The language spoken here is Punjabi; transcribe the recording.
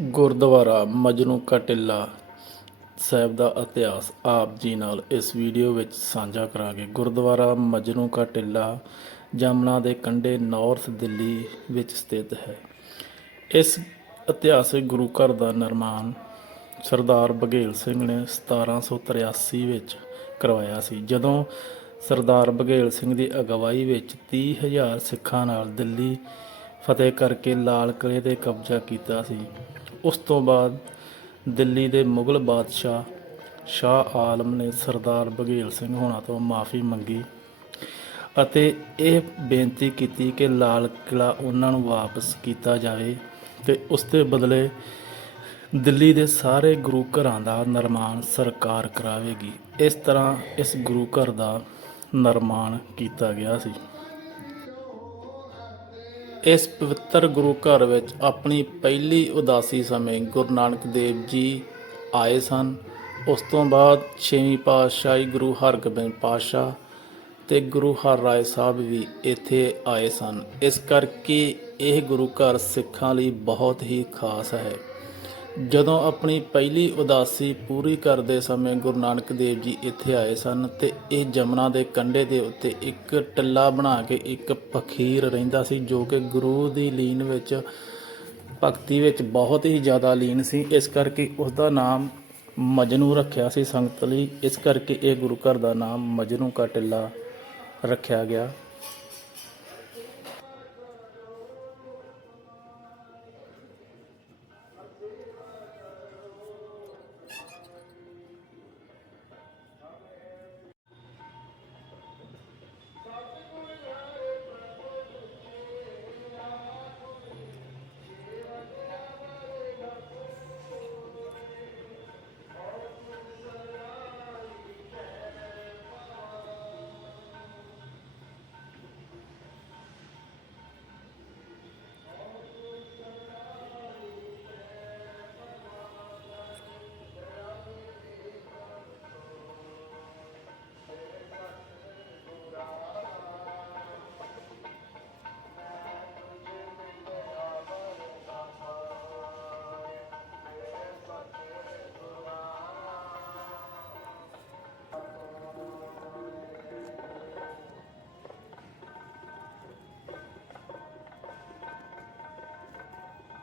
ਗੁਰਦੁਆਰਾ ਮਜਨੂ ਕਾ ਟਿੱਲਾ ਸਾਹਿਬ ਦਾ ਇਤਿਹਾਸ ਆਪ ਜੀ ਨਾਲ ਇਸ ਵੀਡੀਓ ਵਿੱਚ ਸਾਂਝਾ ਕਰਾਂਗੇ। ਗੁਰਦੁਆਰਾ ਮਜਨੂ ਕਾ ਟਿੱਲਾ ਜਮਨਾ ਦੇ ਕੰਢੇ ਨਾਰਥ ਦਿੱਲੀ ਵਿੱਚ ਸਥਿਤ ਹੈ। ਇਸ ਇਤਿਹਾਸਿਕ ਗੁਰੂ ਘਰ ਦਾ ਨਿਰਮਾਣ ਸਰਦਾਰ ਬਘੇਲ ਸਿੰਘ ਨੇ 1783 ਵਿੱਚ ਕਰਵਾਇਆ ਸੀ। ਜਦੋਂ ਸਰਦਾਰ ਬਘੇਲ ਸਿੰਘ ਦੀ ਅਗਵਾਈ ਵਿੱਚ 30000 ਸਿੱਖਾਂ ਨਾਲ ਦਿੱਲੀ ਫਤਿਹ ਕਰਕੇ ਲਾਲ ਕਿਲ੍ਹੇ ਤੇ ਕਬਜ਼ਾ ਕੀਤਾ ਸੀ ਉਸ ਤੋਂ ਬਾਅਦ ਦਿੱਲੀ ਦੇ ਮੁਗਲ ਬਾਦਸ਼ਾਹ ਸ਼ਾਹ ਆਲਮ ਨੇ ਸਰਦਾਰ ਬਘੇਲ ਸਿੰਘ ਹੋਣਾ ਤੋਂ ਮਾਫੀ ਮੰਗੀ ਅਤੇ ਇਹ ਬੇਨਤੀ ਕੀਤੀ ਕਿ ਲਾਲ ਕਿਲ੍ਹਾ ਉਹਨਾਂ ਨੂੰ ਵਾਪਸ ਕੀਤਾ ਜਾਵੇ ਤੇ ਉਸ ਦੇ ਬਦਲੇ ਦਿੱਲੀ ਦੇ ਸਾਰੇ ਗੁਰੂ ਘਰਾਂ ਦਾ ਨਿਰਮਾਣ ਸਰਕਾਰ ਕਰਾਵੇਗੀ। ਇਸ ਤਰ੍ਹਾਂ ਇਸ ਗੁਰੂ ਘਰ ਦਾ ਨਿਰਮਾਣ ਕੀਤਾ ਗਿਆ ਸੀ। ਇਸ ਪਵਿੱਤਰ ਗੁਰੂ ਘਰ ਵਿੱਚ ਆਪਣੀ ਪਹਿਲੀ ਉਦਾਸੀ ਸਮੇਂ ਗੁਰੂ ਨਾਨਕ ਦੇਵ ਜੀ ਆਏ ਸਨ। ਉਸ ਤੋਂ ਬਾਅਦ ਛੇਵੀਂ ਪਾਤਸ਼ਾਹੀ ਗੁਰੂ ਹਰਗੋਬਿੰਦ ਪਾਤਸ਼ਾਹ ਤੇ ਗੁਰੂ ਹਰ ਰਾਏ ਸਾਹਿਬ ਵੀ ਇੱਥੇ ਆਏ ਸਨ। ਇਸ ਕਰਕੇ ਇਹ ਗੁਰੂ ਘਰ ਸਿੱਖਾਂ ਲਈ ਬਹੁਤ ਹੀ ਖਾਸ ਹੈ। ਜਦੋਂ ਆਪਣੀ ਪਹਿਲੀ ਉਦਾਸੀ ਪੂਰੀ ਕਰਦੇ ਸਮੇਂ ਗੁਰੂ ਨਾਨਕ ਦੇਵ ਜੀ ਇੱਥੇ ਆਏ ਸਨ ਤੇ ਇਹ ਜਮਨਾ ਦੇ ਕੰਢੇ ਦੇ ਉੱਤੇ ਇੱਕ ਟਿੱਲਾ ਬਣਾ ਕੇ ਇੱਕ ਫਕੀਰ ਰਹਿੰਦਾ ਸੀ ਜੋ ਕਿ ਗੁਰੂ ਦੀ ਲੀਨ ਵਿੱਚ, ਭਗਤੀ ਵਿੱਚ ਬਹੁਤ ਹੀ ਜ਼ਿਆਦਾ ਲੀਨ ਸੀ। ਇਸ ਕਰਕੇ ਉਸ ਦਾ ਨਾਮ ਮਜਨੂ ਰੱਖਿਆ ਸੀ। ਸੰਗਤ ਲਈ ਇਸ ਕਰਕੇ ਇਹ ਗੁਰੂ ਘਰ ਦਾ ਨਾਮ ਮਜਨੂ ਕਾ ਟਿੱਲਾ ਰੱਖਿਆ ਗਿਆ।